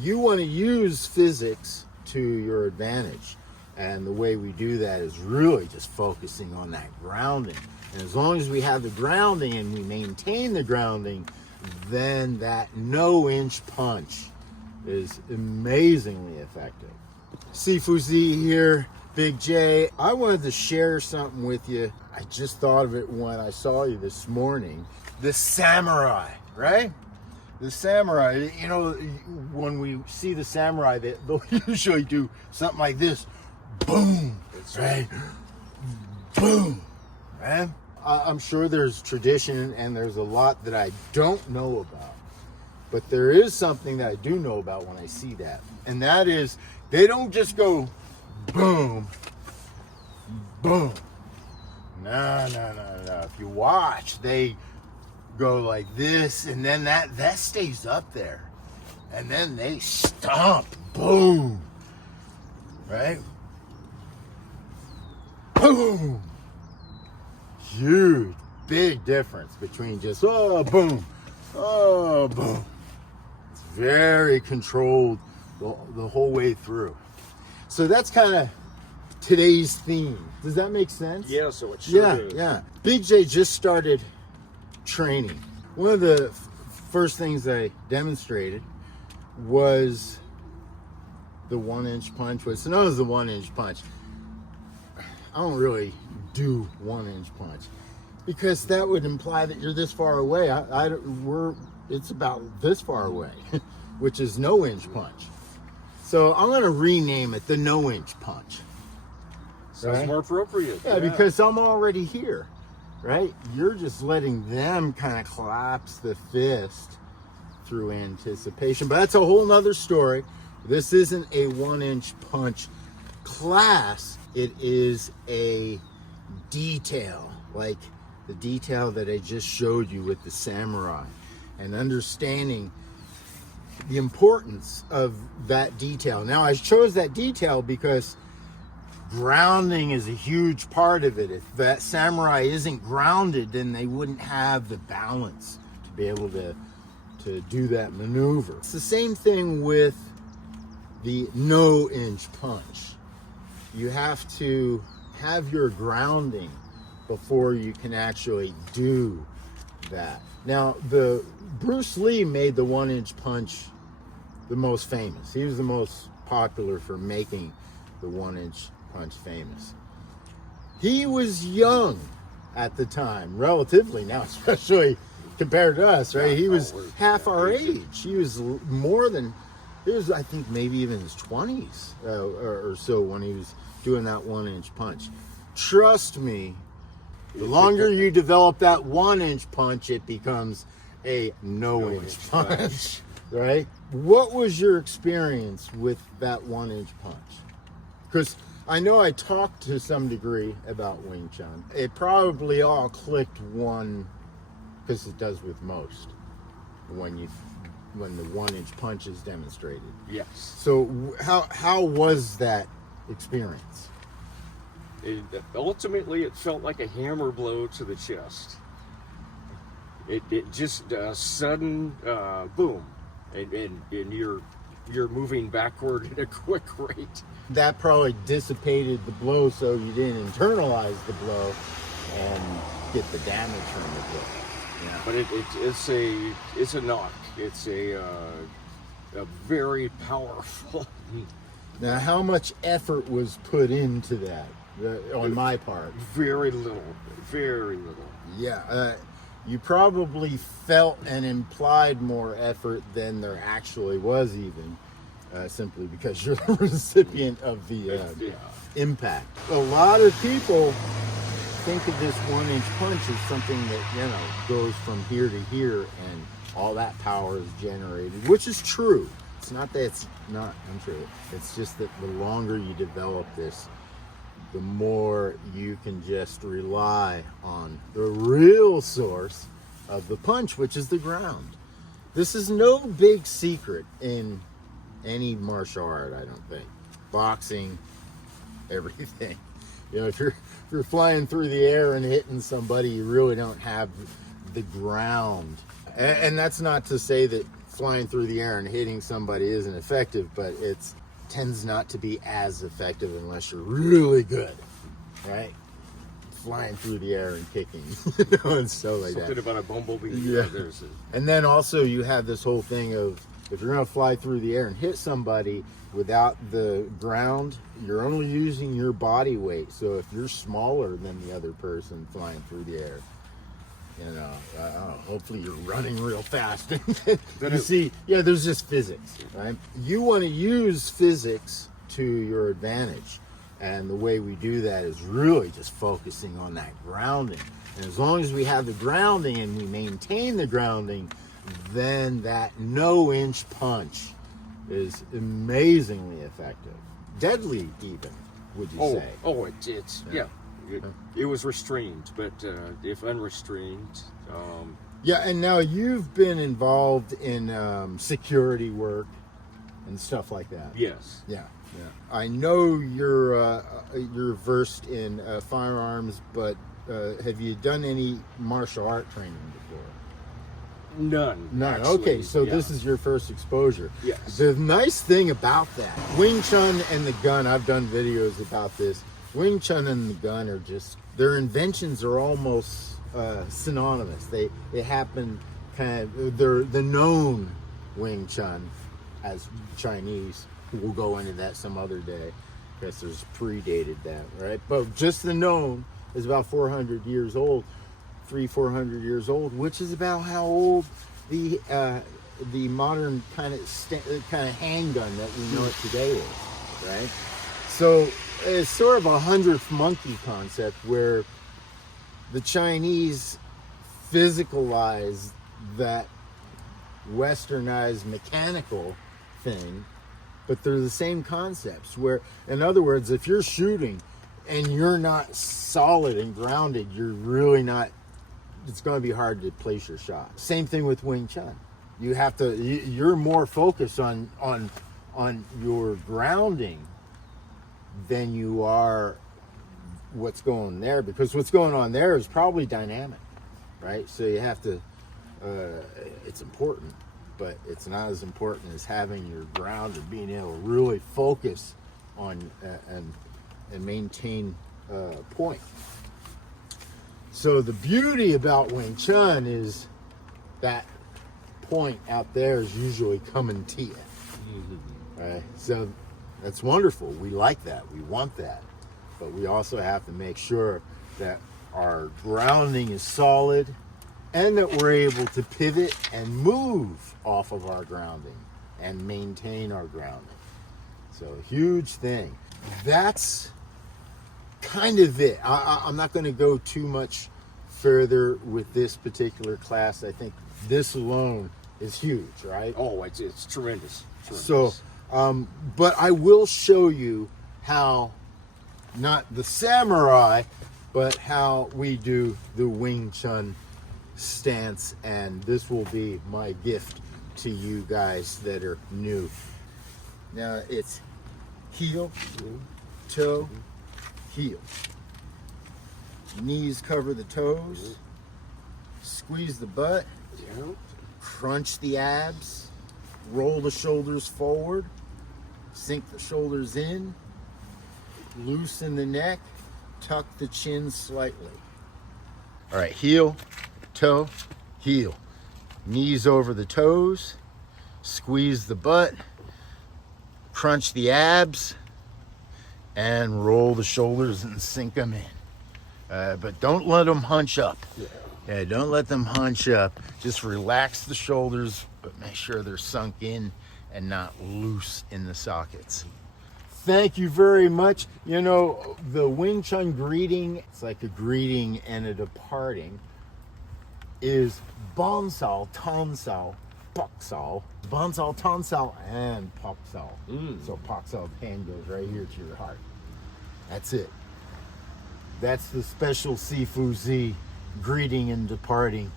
you want to use physics to your advantage. And the way we do that is really just focusing on that grounding. And as long as we have the grounding and we maintain the grounding, then that no-inch punch is amazingly effective. Sifu Z here, Big J. I wanted to share something with you. I just thought of it when I saw you this morning. The samurai, right? The samurai, you know, when we see the samurai, they'll usually do something like this. Boom, right? Boom, right? I'm sure there's tradition and there's a lot that I don't know about. But there is something that I do know about when I see that. And that is, they don't just go boom, boom. No. If you watch, they go like this, and then that stays up there. And then they stomp, boom, right? Boom. Huge, big difference between just, oh, boom, oh, boom. It's very controlled the whole way through. So that's kind of today's theme. Does that make sense? Yeah, so it sure is. Yeah. Big J just started training. One of the first things I demonstrated was the 1-inch punch. What's known as the 1-inch punch. I don't really do 1-inch punch because that would imply that you're this far away. It's about this far away, which is no-inch punch. So I'm going to rename it the no-inch punch. Sounds right? more appropriate. Yeah, because I'm already here, right? You're just letting them kind of collapse the fist through anticipation. But that's a whole nother story. This isn't a 1-inch punch class. It is a detail, like the detail that I just showed you with the samurai, and understanding the importance of that detail. Now, I chose that detail because grounding is a huge part of it. If that samurai isn't grounded, then they wouldn't have the balance to be able to do that maneuver. It's the same thing with the no-inch punch. You have to have your grounding before you can actually do that. Now, Bruce Lee made the 1-inch punch the most famous. He was the most popular for making the 1-inch punch famous. He was young at the time, relatively now, especially compared to us, right? He was half our age. He was I think maybe even his 20s or so when he was doing that 1-inch punch. Trust me, the longer you develop that 1-inch punch, it becomes a no-inch punch, right? What was your experience with that 1-inch punch? Because I know I talked to some degree about Wing Chun. It probably all clicked because it does with most, when the 1-inch punch is demonstrated. Yes. So how was that experience? Ultimately, it felt like a hammer blow to the chest. It just sudden boom, and you're moving backward at a quick rate. That probably dissipated the blow, so you didn't internalize the blow and get the damage from the blow. Yeah. But it's a knock. It's a very powerful. Now, how much effort was put into that on my part? Very little. Very little. Yeah. You probably felt and implied more effort than there actually was, even simply because you're the recipient of the impact. A lot of people think of this 1-inch punch as something that, goes from here to here and all that power is generated, which is true. It's not that it's not untrue. It's just that the longer you develop this, the more you can just rely on the real source of the punch, which is the ground. This is no big secret in any martial art, I don't think. Boxing, everything. If you're flying through the air and hitting somebody, you really don't have the ground. And that's not to say that flying through the air and hitting somebody isn't effective, but it tends not to be as effective unless you're really good, right? Flying through the air and kicking, and so like Something that. about a bumblebee. Yeah. And then also you have this whole thing of, if you're going to fly through the air and hit somebody without the ground, you're only using your body weight. So if you're smaller than the other person flying through the air, you know, hopefully you're running real fast. You see, yeah, there's just physics, right? You want to use physics to your advantage. And the way we do that is really just focusing on that grounding. And as long as we have the grounding and we maintain the grounding, then that no-inch punch is amazingly effective. Deadly even, would you say? Oh, it's yeah. It was restrained, but if unrestrained... Yeah, and now you've been involved in security work and stuff like that. Yes. Yeah. Yeah, I know you're versed in firearms, but have you done any martial art training before? None. Actually. Okay, so this is your first exposure. Yes. The nice thing about that, Wing Chun and the gun, I've done videos about this. Wing Chun and the gun are just, their inventions are almost synonymous. They happen kind of, they're the known Wing Chun as Chinese. We'll go into that some other day because there's predated that, right? But just the known is about 400 years old, 400 years old, which is about how old the modern kind of handgun that we know it today is, right? So it's sort of a 100th monkey concept where the Chinese physicalized that westernized mechanical thing. But they're the same concepts where, in other words, if you're shooting and you're not solid and grounded, you're really not, it's going to be hard to place your shot. Same thing with Wing Chun. You have to, you're more focused on your grounding than you are what's going there, because what's going on there is probably dynamic, right? So you have to, it's important. But it's not as important as having your ground and being able to really focus on and maintain point. So the beauty about Wing Chun is that point out there is usually coming to you. Right? So that's wonderful. We like that. We want that. But we also have to make sure that our grounding is solid, and that we're able to pivot and move off of our grounding and maintain our grounding. So huge thing. That's kind of it. I'm not going to go too much further with this particular class. I think this alone is huge, right? Oh, it's tremendous. So, but I will show you how, not the samurai, but how we do the Wing Chun stance, and this will be my gift to you guys that are new. Now it's heel, toe, heel. Knees cover the toes, squeeze the butt, crunch the abs, roll the shoulders forward, sink the shoulders in, loosen the neck, tuck the chin slightly. All right, heel, toe, heel. Knees over the toes, squeeze the butt, crunch the abs, and roll the shoulders and sink them in. But don't let them hunch up. Yeah, don't let them hunch up. Just relax the shoulders, but make sure they're sunk in and not loose in the sockets. Thank you very much. You know, the Wing Chun greeting, it's like a greeting and a departing, is Bon Sao, Ton Sao, Pok Sao. Bon Sao, Ton Sao, and Pok Sao. So Pok Sao, the hand goes right here to your heart. That's it. That's the special Sifu Z greeting and departing.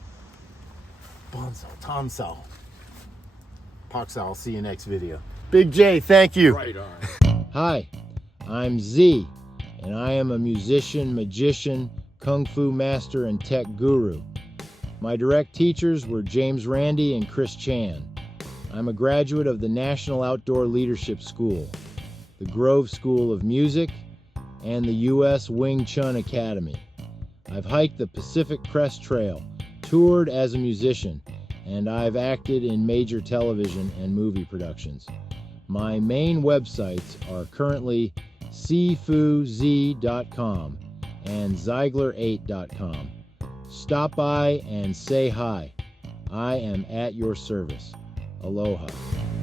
Bon Sao, Ton Sao, Pok Sao. I'll see you next video. Big J, thank you. Right on. Hi, I'm Z, and I am a musician, magician, kung fu master, and tech guru. My direct teachers were James Randi and Chris Chan. I'm a graduate of the National Outdoor Leadership School, the Grove School of Music, and the U.S. Wing Chun Academy. I've hiked the Pacific Crest Trail, toured as a musician, and I've acted in major television and movie productions. My main websites are currently SifuZ.com and Zeigler8.com. Stop by and say hi. I am at your service. Aloha.